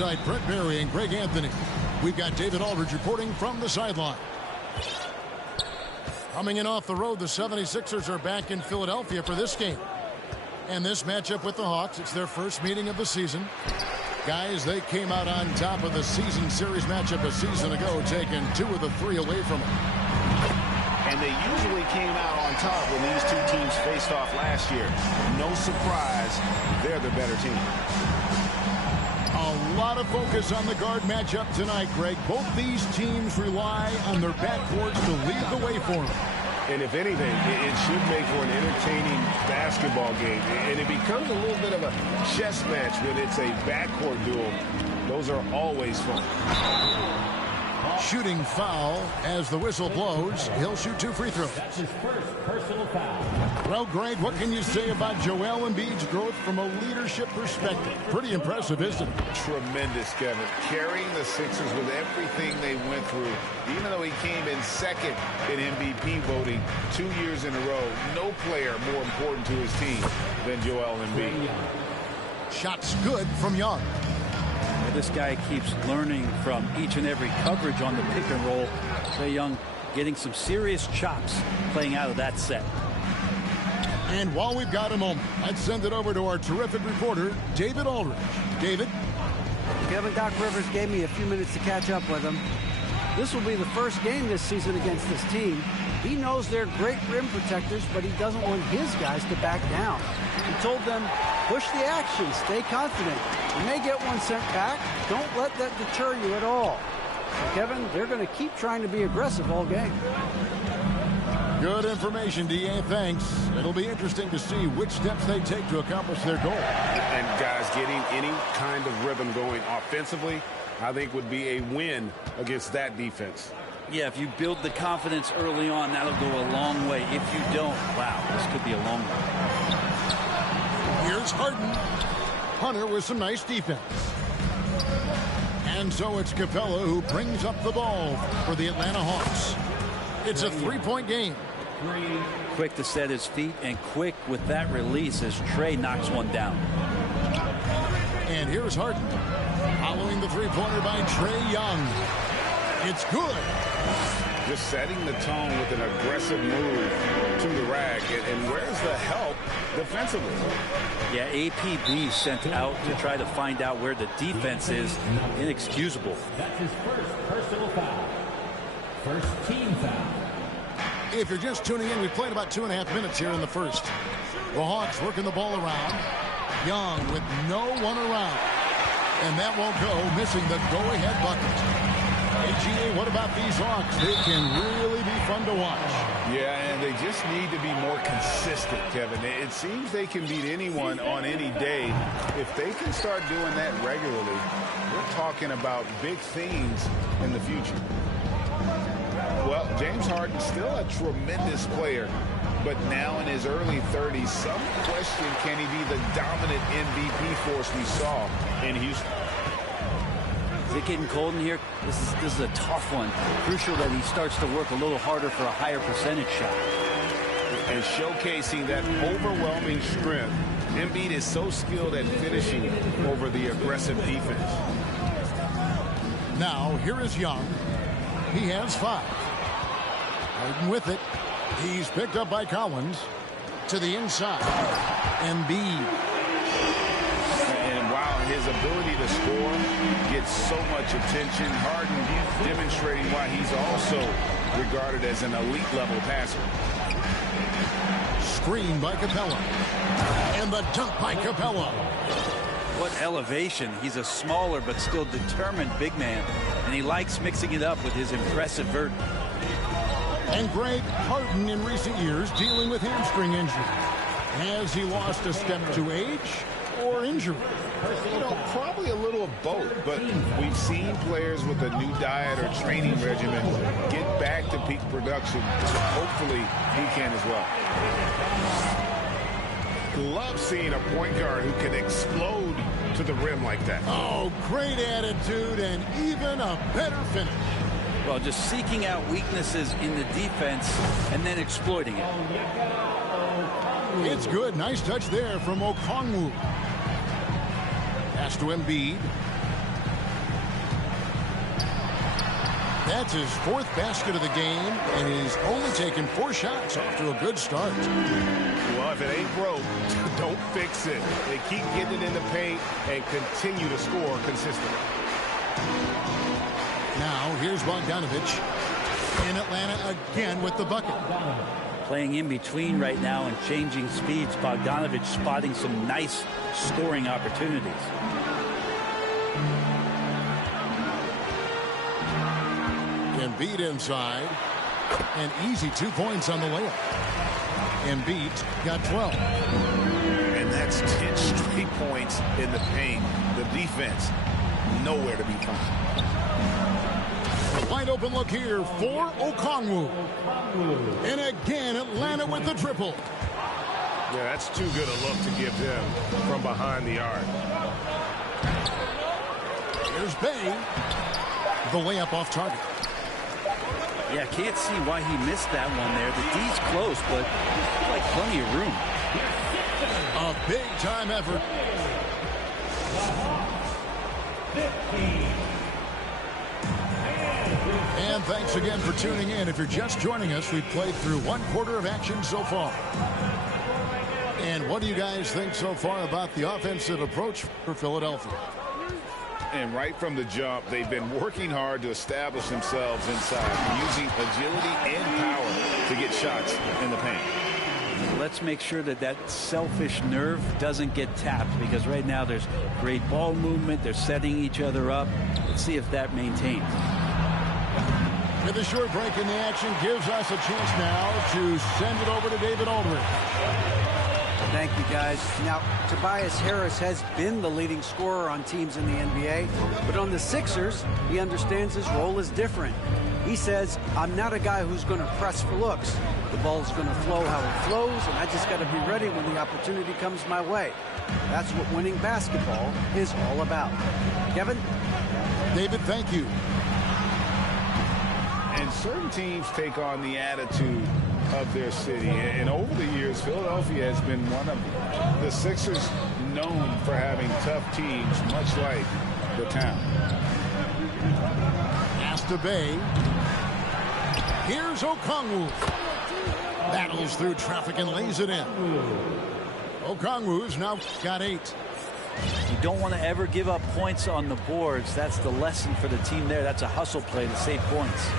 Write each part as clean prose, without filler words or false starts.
alongside Brent Barry and Greg Anthony. We've got David Aldridge reporting from the sideline. Coming in off the road, the 76ers are back in Philadelphia for this game. And this matchup with the Hawks, it's their first meeting of the season. Guys, they came out on top of the season series matchup a season ago, taking 2 of the 3 away from them. And they usually came out on top when these two teams faced off last year. No surprise, they're the better team. A lot of focus on the guard matchup tonight, Greg. Both these teams rely on their backcourts to lead the way for them. And if anything, it should make for an entertaining basketball game. And it becomes a little bit of a chess match when it's a backcourt duel. Those are always fun. Shooting foul as the whistle blows. He'll shoot 2 free throws. That's his first personal foul. Well, Greg, what can you say about Joel Embiid's growth from a leadership perspective? Pretty impressive, isn't it? Tremendous, Kevin. Carrying the Sixers with everything they went through. Even though he came in second in MVP voting 2 years in a row, no player more important to his team than Joel Embiid. Shots good from Young. Well, this guy keeps learning from each and every coverage on the pick and roll. Trae Young getting some serious chops playing out of that set. And while we've got a moment, let's send it over to our terrific reporter, David Aldridge. David? Kevin, Doc Rivers gave me a few minutes to catch up with him. This will be the first game this season against this team. He knows they're great rim protectors, but he doesn't want his guys to back down. He told them, push the action, stay confident. You may get one sent back. Don't let that deter you at all. Kevin, they're going to keep trying to be aggressive all game. Good information, D.A. Thanks. It'll be interesting to see which steps they take to accomplish their goal. And guys, getting any kind of rhythm going offensively, I think would be a win against that defense. Yeah, if you build the confidence early on, that'll go a long way. If you don't, wow, this could be a long one. Here's Harden. Hunter with some nice defense. And so it's Capella who brings up the ball for the Atlanta Hawks. It's a 3-point game. Quick to set his feet and quick with that release as Trae knocks one down. And here's Harden. Following the 3-pointer by Trae Young. It's good. Just setting the tone with an aggressive move to the rack. And where's the help defensively? Yeah, APB sent out to try to find out where the defense is. Inexcusable. That's his first personal foul. First team foul. If you're just tuning in, we played about 2.5 minutes here in the first. The Hawks working the ball around. Young with no one around. And that won't go, missing the go-ahead bucket. AGA, what about these Hawks? They can really be fun to watch. Yeah, and they just need to be more consistent, Kevin. It seems they can beat anyone on any day. If they can start doing that regularly, we're talking about big things in the future. Well, James Harden's still a tremendous player, but now in his early 30s, some question, can he be the dominant MVP force we saw in Houston? Is it getting cold in here? This is a tough one. Crucial that he starts to work a little harder for a higher percentage shot. And showcasing that overwhelming strength, Embiid is so skilled at finishing over the aggressive defense. Now, here is Young. He has 5. Harden with it. He's picked up by Collins. To the inside. Embiid. And while his ability to score gets so much attention, Harden demonstrating why he's also regarded as an elite level passer. Screen by Capella. And the dunk by Capella. What elevation. He's a smaller but still determined big man. And he likes mixing it up with his impressive vert. And Greg, Harden in recent years dealing with hamstring injury. Has he lost a step to age or injury? You know, probably a little of both, but we've seen players with a new diet or training regimen get back to peak production. Hopefully, he can as well. Love seeing a point guard who can explode to the rim like that. Oh, great attitude and even a better finish. Well, just seeking out weaknesses in the defense and then exploiting it. It's good. Nice touch there from Okongwu. Pass to Embiid. That's his 4th basket of the game, and he's only taken 4 shots off to a good start. Well, if it ain't broke, don't fix it. They keep getting it in the paint and continue to score consistently. Now, here's Bogdanovich in Atlanta again with the bucket. Playing in between right now and changing speeds. Bogdanovich spotting some nice scoring opportunities. Embiid inside. An easy 2 points on the layup. Embiid got 12. And that's 10 straight points in the paint. The defense, nowhere to be found. A wide open look here for Okongwu. And again, Atlanta with the triple. Yeah, that's too good a look to give them from behind the arc. Here's Bay. The layup off target. Yeah, can't see why he missed that one there. The D's close, but like plenty of room. A big-time effort. 15. And thanks again for tuning in. If you're just joining us, we've played through 1/4 of action so far. And what do you guys think so far about the offensive approach for Philadelphia? And right from the jump, they've been working hard to establish themselves inside, using agility and power to get shots in the paint. Let's make sure that that selfish nerve doesn't get tapped, because right now there's great ball movement. They're setting each other up. Let's see if that maintains. With a short break in the action gives us a chance now to send it over to David Aldridge. Thank you, guys. Now, Tobias Harris has been the leading scorer on teams in the NBA, but on the Sixers, he understands his role is different. He says, I'm not a guy who's going to press for looks. The ball's going to flow how it flows, and I just got to be ready when the opportunity comes my way. That's what winning basketball is all about. Kevin? David, thank you. And certain teams take on the attitude of their city. And over the years, Philadelphia has been one of the Sixers known for having tough teams, much like the town. Pass to Bay. Here's Okongwu. Battles through traffic and lays it in. Okongwu's now got 8. You don't want to ever give up points on the boards. That's the lesson for the team there. That's a hustle play to save points.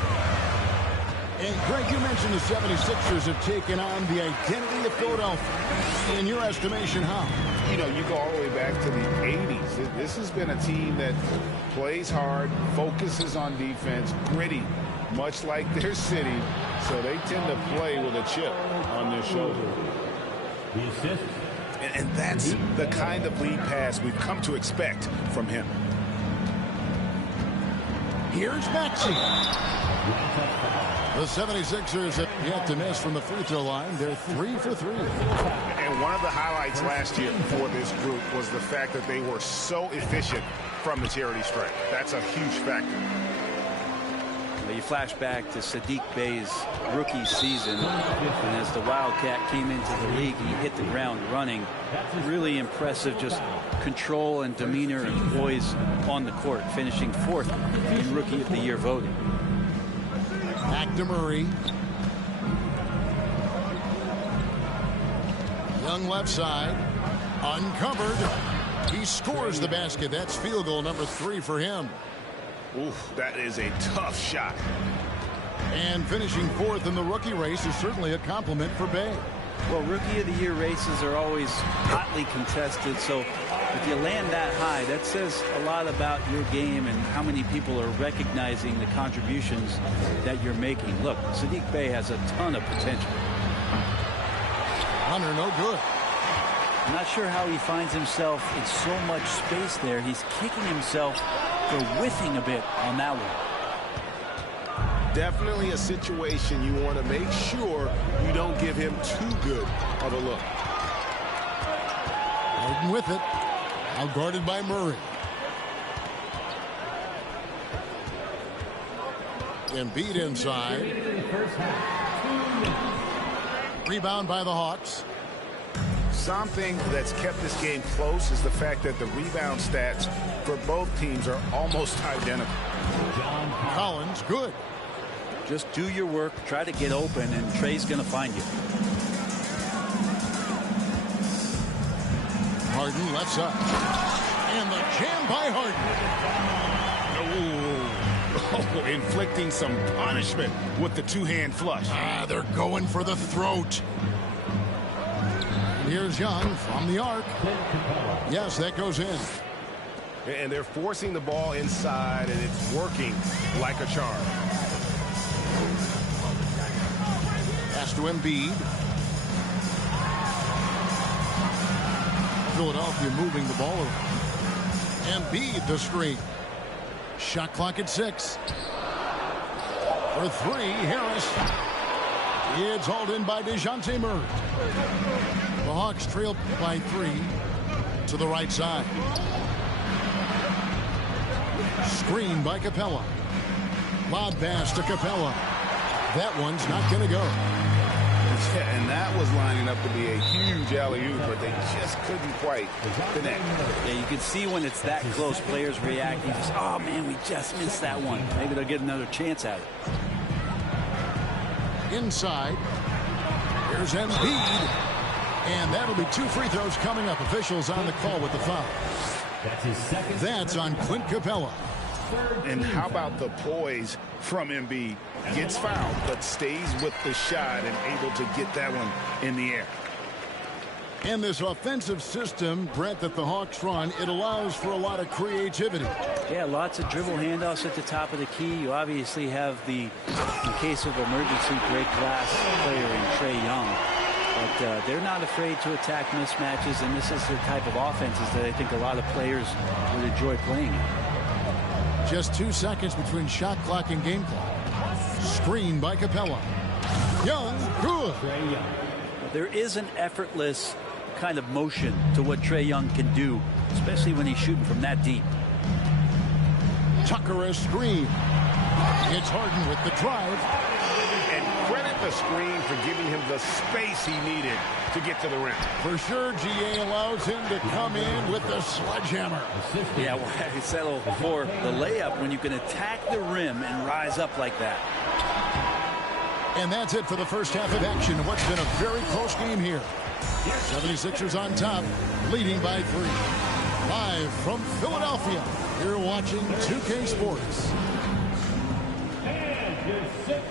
And Greg, you mentioned the 76ers have taken on the identity of Philadelphia. In your estimation, how? You know, you go all the way back to the 80s. This has been a team that plays hard, focuses on defense, gritty, much like their city. So they tend to play with a chip on their shoulder. The assist. And that's the kind of lead pass we've come to expect from him. Here's Maxey. The 76ers have yet to miss from the free throw line. They're 3 for 3. And one of the highlights last year for this group was the fact that they were so efficient from the charity stripe. That's a huge factor. You flash back to Saddiq Bey's rookie season, and as the Wildcat came into the league, he hit the ground running. Really impressive, just control and demeanor and poise on the court, finishing 4th in Rookie of the Year voting. Back to Murray. Young left side. Uncovered. He scores the basket. That's field goal number 3 for him. Oof, that is a tough shot. And finishing 4th in the rookie race is certainly a compliment for Bey. Well, Rookie of the Year races are always hotly contested, so if you land that high, that says a lot about your game and how many people are recognizing the contributions that you're making. Look, Saddiq Bey has a ton of potential. Hunter, no good. I'm not sure how he finds himself in so much space there. He's kicking himself for whiffing a bit on that one. Definitely a situation you want to make sure you don't give him too good of a look. Harden with it. Now guarded by Murray. Embiid inside. Rebound by the Hawks. something that's kept this game close is the fact that the rebound stats for both teams are almost identical. Collins, good. Just do your work, try to get open, and Trey's going to find you. Harden left side. And the jam by Harden. Oh, inflicting some punishment with the two-hand flush. They're going for the throat. And here's Young from the arc. Yes, that goes in. And they're forcing the ball inside, and it's working like a charm. Pass to Embiid. Philadelphia moving the ball around. Embiid the screen. Shot clock at 6. For 3, Harris. It's hauled in by DeJounte Murray. The Hawks trail by 3 to the right side. Screen by Capella. Lob pass to Capella. That one's not going to go. And that was lining up to be a huge alley-oop, but they just couldn't quite connect. Yeah, you can see when it's that close, players reacting. Just, oh, man, we just missed that one. Maybe they'll get another chance at it. Inside. Here's Embiid. And that'll be 2 free throws coming up. Officials on the call with the foul. That's his second. That's on Clint Capella. And how about the poise from Embiid? Gets fouled, but stays with the shot and able to get that one in the air. And this offensive system, Brent, that the Hawks run, it allows for a lot of creativity. Yeah, lots of dribble handoffs at the top of the key. You obviously have the, in case of emergency, great glass player in Trae Young. But they're not afraid to attack mismatches, and this is the type of offenses that I think a lot of players would enjoy playing in. Just 2 seconds between shot clock and game clock. Screen by Capella. Young, good. There is an effortless kind of motion to what Trae Young can do, especially when he's shooting from that deep. Tucker a screen. It's Harden with the drive. And credit the screen for giving him the space he needed to get to the rim. For sure, GA allows him to come in with the sledgehammer. Yeah, well, I settle for the layup when you can attack the rim and rise up like that. And that's it for the first half of action. What's been a very close game here. 76ers on top, leading by 3. Live from Philadelphia, you're watching 2K Sports.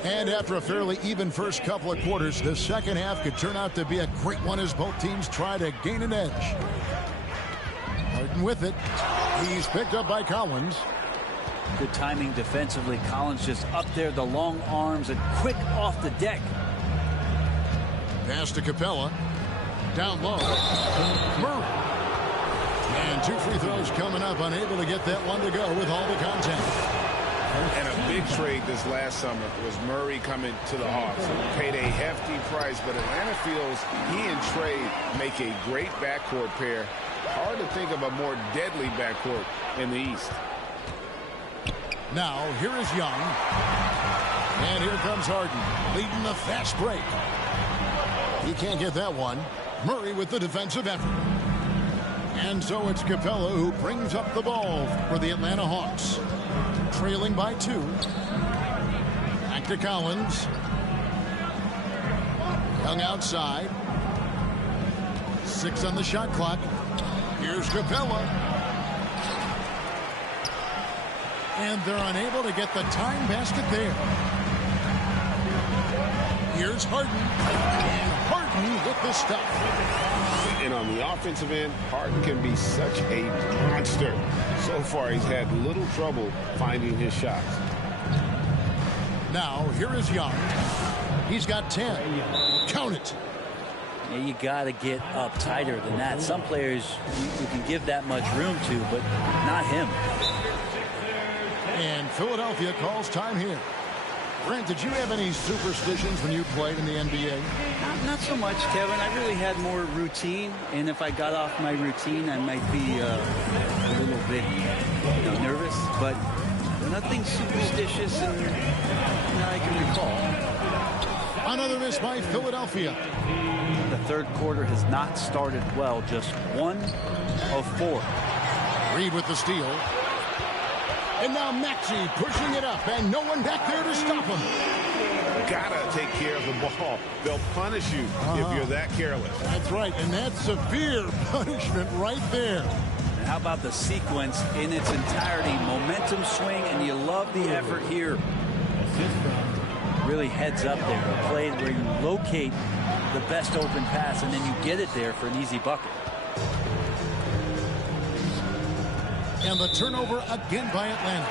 And after a fairly even first couple of quarters, the second half could turn out to be a great one as both teams try to gain an edge. Harden with it. He's picked up by Collins. Good timing defensively. Collins just up there, the long arms, and quick off the deck. Pass to Capella. Down low. Murray. And 2 free throws coming up. Unable to get that one to go with all the contact. And a big trade this last summer was Murray coming to the Hawks. Paid a hefty price, but Atlanta feels he and Trae make a great backcourt pair. Hard to think of a more deadly backcourt in the East. Now, here is Young. And here comes Harden, leading the fast break. He can't get that one. Murray with the defensive effort. And so it's Capella who brings up the ball for the Atlanta Hawks. Trailing by 2. Back to Collins. Young outside. 6 on the shot clock. Here's Capella. And they're unable to get the time basket there. Here's Harden. And Harden with the stuff. And on the offensive end, Harden can be such a monster. So far, he's had little trouble finding his shots. Now, here is Young. He's got 10. Count it. Yeah, you got to get up tighter than that. Some players you can give that much room to, but not him. And Philadelphia calls time here. Brent, did you have any superstitions when you played in the NBA? Not so much, Kevin. I really had more routine, and if I got off my routine, I might be a little bit nervous, but nothing superstitious and I can recall. Another miss by Philadelphia. The third quarter has not started well. Just 1 of 4. Reed with the steal. And now Maxey pushing it up, and no one back there to stop him. Gotta take care of the ball. They'll punish you if you're that careless. That's right, and that's severe punishment right there. And how about the sequence in its entirety? Momentum swing, and you love the effort here. Really heads up there. A play where you locate the best open pass, and then you get it there for an easy bucket. And the turnover again by Atlanta.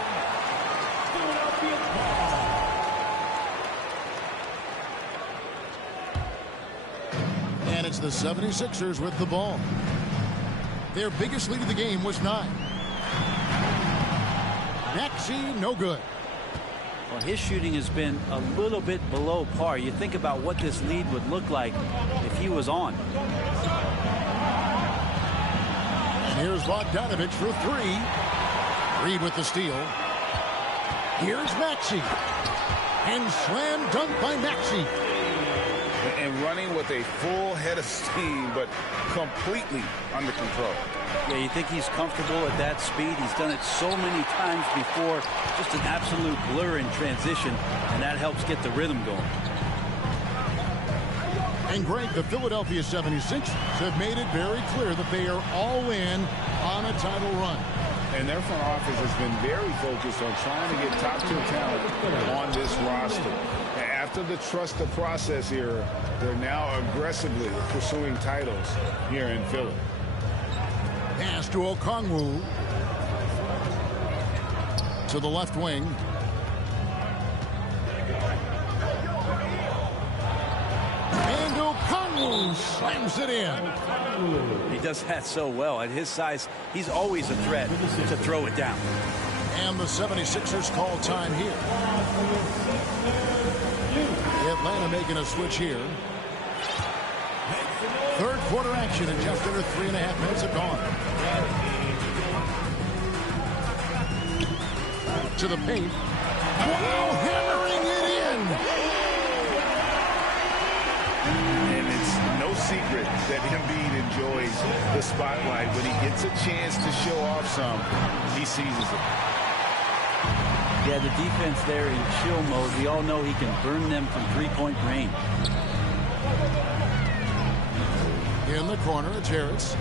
And it's the 76ers with the ball. Their biggest lead of the game was 9. Maxey, no good. Well, his shooting has been a little bit below par. You think about what this lead would look like if he was on. And here's Bogdanovich for 3. Reed with the steal. Here's Maxey. And slam dunk by Maxey. And running with a full head of steam, but completely under control. Yeah, you think he's comfortable at that speed? He's done it so many times before. Just an absolute blur in transition, and that helps get the rhythm going. And Greg, the Philadelphia 76ers have made it very clear that they are all in on a title run. And their front office has been very focused on trying to get top-tier talent on this roster. After the trust the process era, they're now aggressively pursuing titles here in Philly. Pass to Okongwu. To the left wing. And Okongwu slams it in. He does that so well. At his size, he's always a threat to throw it down. And the 76ers call time here. Atlanta making a switch here. Third quarter action, and just under 3.5 minutes have gone. To the paint. Wow, hammering it in. And it's no secret that Embiid enjoys the spotlight. When he gets a chance to show off some, he seizes it. Yeah, the defense there in chill mode. We all know he can burn them from three-point range. In the corner, it's Harris.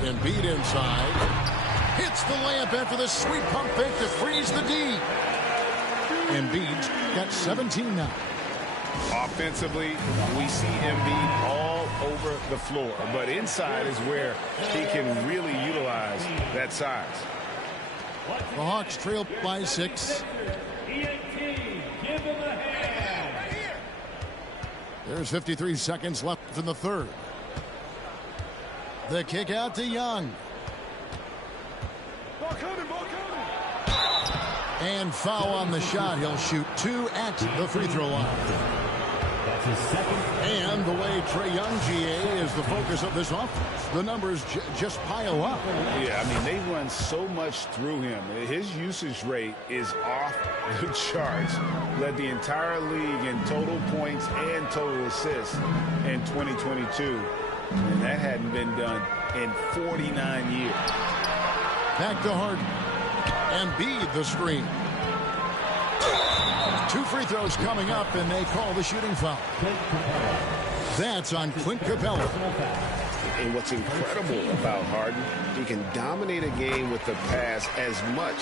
Embiid inside. Hits the layup after the sweet pump fake to freeze the D. Embiid's got 17 now. Offensively, we see Embiid all over the floor, but inside is where he can really utilize that size. The Hawks trail by 6. There's 53 seconds left in the third. The kick out to Young. And foul on the shot. He'll shoot 2 at the free throw line. That's his second. And the way Trae Young, GA, is the focus of this offense. The numbers just pile up. Yeah, I mean, they run so much through him. His usage rate is off the charts. Led the entire league in total points and total assists in 2022. And that hadn't been done in 49 years. Back to Harden. Embiid the screen. 2 free throws coming up, and they call the shooting foul. That's on Clint Capella. And what's incredible about Harden, he can dominate a game with the pass as much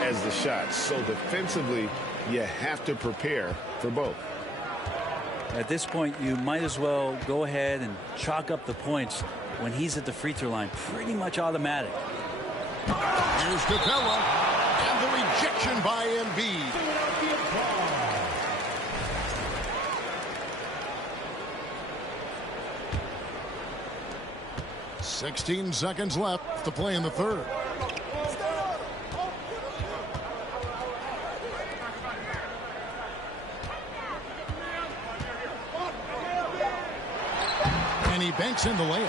as the shot. So defensively, you have to prepare for both. At this point, you might as well go ahead and chalk up the points when he's at the free throw line. Pretty much automatic. Here's Capella, and the rejection by Embiid. 16 seconds left to play in the third. And he banks in the layup.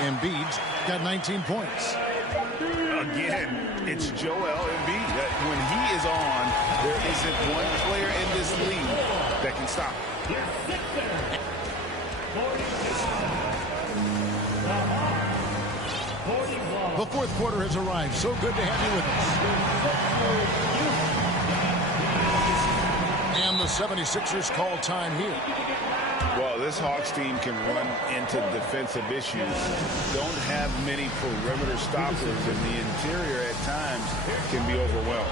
Embiid's got 19 points. Again, it's Joel Embiid. When he is on, there isn't one player in this league that can stop him. The fourth quarter has arrived. So good to have you with us. And the 76ers call time here. Well, this Hawks team can run into defensive issues. Don't have many perimeter stoppers, and the interior at times can be overwhelmed.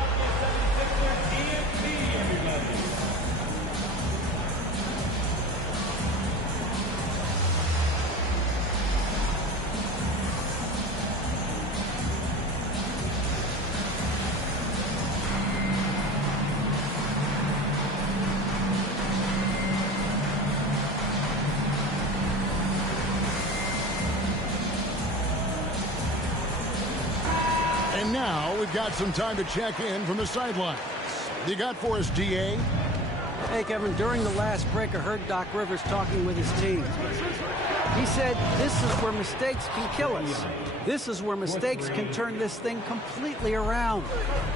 And now we've got some time to check in from the sidelines. You got for us, DA? Hey, Kevin, during the last break, I heard Doc Rivers talking with his team. He said, this is where mistakes can kill us. This is where mistakes can turn this thing completely around.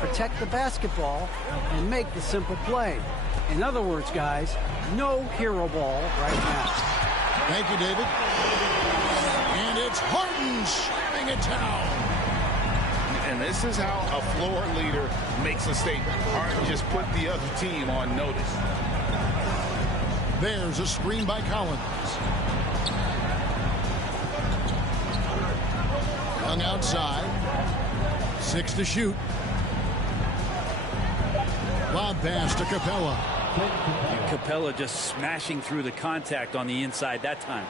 Protect the basketball and make the simple play. In other words, guys, no hero ball right now. Thank you, David. And it's Harden slamming it down. And this is how a floor leader makes a statement. Harden just put the other team on notice. There's a screen by Collins. Young outside. 6 to shoot. Lob pass to Capella. And Capella just smashing through the contact on the inside that time.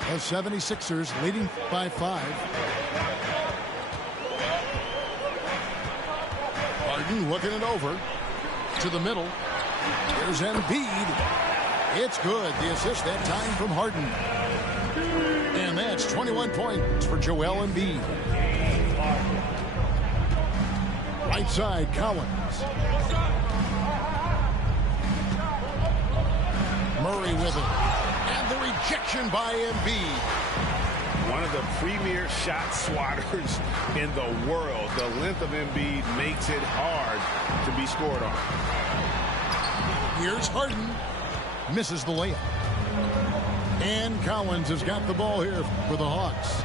The 76ers leading by 5. Harden looking it over to the middle. Here's Embiid. It's good. The assist that time from Harden. And that's 21 points for Joel Embiid. Right side, Collins. Murray with it. And the rejection by Embiid. One of the premier shot swatters in the world. The length of Embiid makes it hard to be scored on. Here's Harden. Misses the layup. And Collins has got the ball here for the Hawks.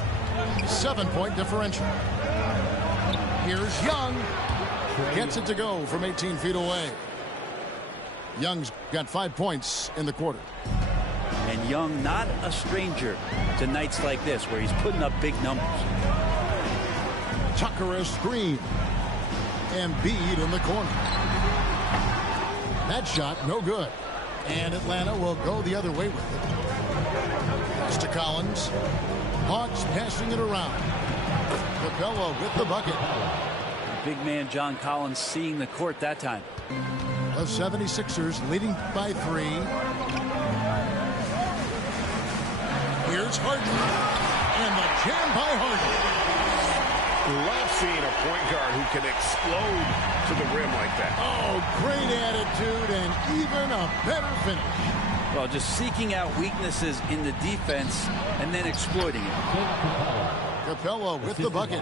7-point differential. Here's Young. Gets it to go from 18 feet away. Young's got 5 points in the quarter. And Young not a stranger to nights like this where he's putting up big numbers. Tucker a screen. Embiid in the corner. That shot no good. And Atlanta will go the other way with it. Pass to Collins. Hawks passing it around. Capella with the bucket. Big man John Collins seeing the court that time. The 76ers leading by 3. Here's Harden. And the jam by Harden. Love seeing a point guard who can explode to the rim like that. Oh, great attitude and even a better finish. Well, just seeking out weaknesses in the defense and then exploiting it. Capella with the bucket.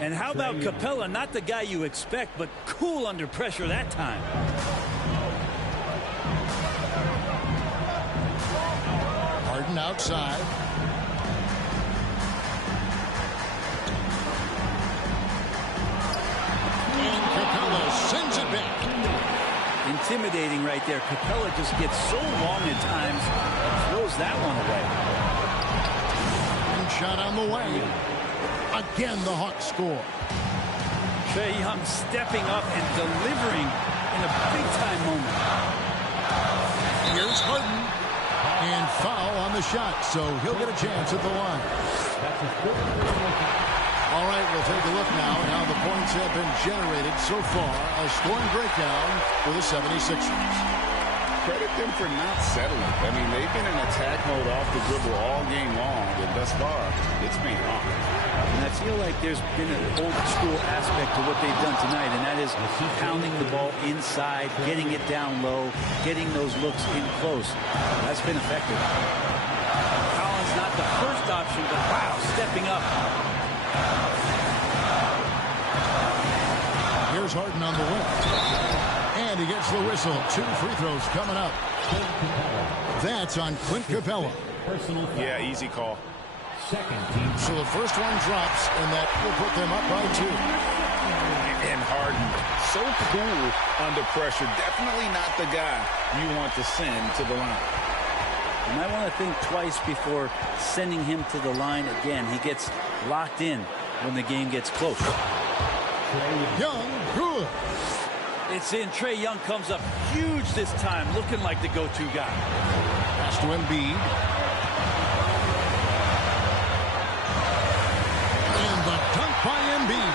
And how about Capella, not the guy you expect, but cool under pressure that time. Harden outside. And Capella sends it back. Intimidating right there. Capella just gets so long at times and throws that one away. And shot on the way. Again, the Hawks score. Trae Young stepping up and delivering in a big-time moment. Here's Harden. And foul on the shot, so he'll get a chance at the line. All right, we'll take a look now at how the points have been generated so far. A scoring breakdown for the 76ers. Credit them for not settling. I mean, they've been in attack mode off the dribble all game long, and thus far, it's been on. And I feel like there's been an old school aspect to what they've done tonight, and that is pounding the ball inside, getting it down low, getting those looks in close. That's been effective. Collins not the first option, but wow, stepping up. Here's Harden on the wing. And he gets the whistle. 2 free throws coming up. That's on Clint Capella. Yeah, easy call. So the first one drops, and that will put them up by 2. And Harden, so cool under pressure. Definitely not the guy you want to send to the line. You might want to think twice before sending him to the line again. He gets locked in when the game gets close. Young, good. It's in. Trae Young comes up huge this time, looking like the go-to guy. Pass to Embiid. And the dunk by Embiid.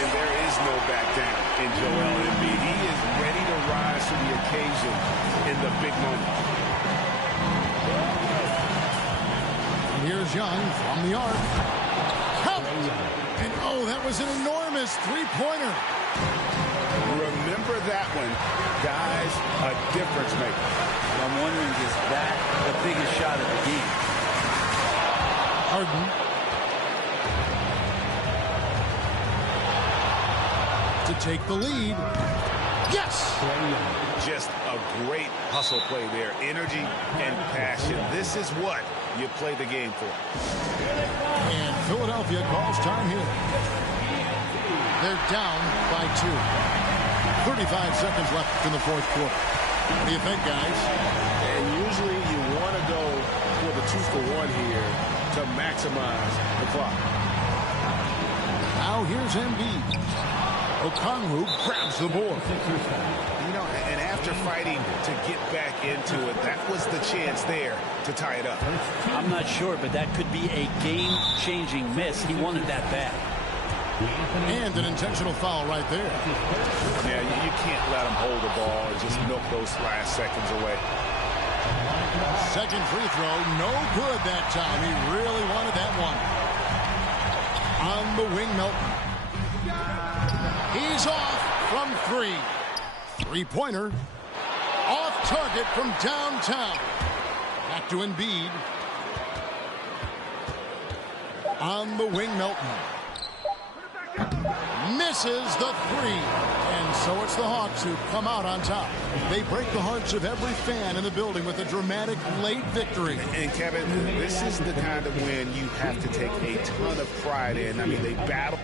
And there is no back down in Joel Embiid. He is ready to rise to the occasion in the big moment. And here's Young from the arc. Count! And oh, that was an enormous three-pointer. Remember that one. Guys, a difference maker. I'm wondering, is that the biggest shot of the game? Harden. To take the lead. Yes! Just a great hustle play there. Energy and passion. This is what you play the game for. And Philadelphia calls time here. They're down by 2. 35 seconds left in the fourth quarter. What do you think, guys? And usually you want to go for the 2-for-1 here to maximize the clock. Now here's Embiid. Okongwu grabs the board. You know, and after fighting to get back into it, that was the chance there to tie it up. I'm not sure, but that could be a game-changing miss. He wanted that bad. And an intentional foul right there. Yeah, you can't let him hold the ball and just milk those last seconds away. Second free throw, no good that time. He really wanted that one. On the wing, Melton. He's off from 3. Three-pointer. Off target from downtown. Back to Embiid. On the wing, Melton. Misses the 3. And so it's the Hawks who come out on top. They break the hearts of every fan in the building with a dramatic late victory. And Kevin, this is the kind of win you have to take a ton of pride in. I mean, they battle.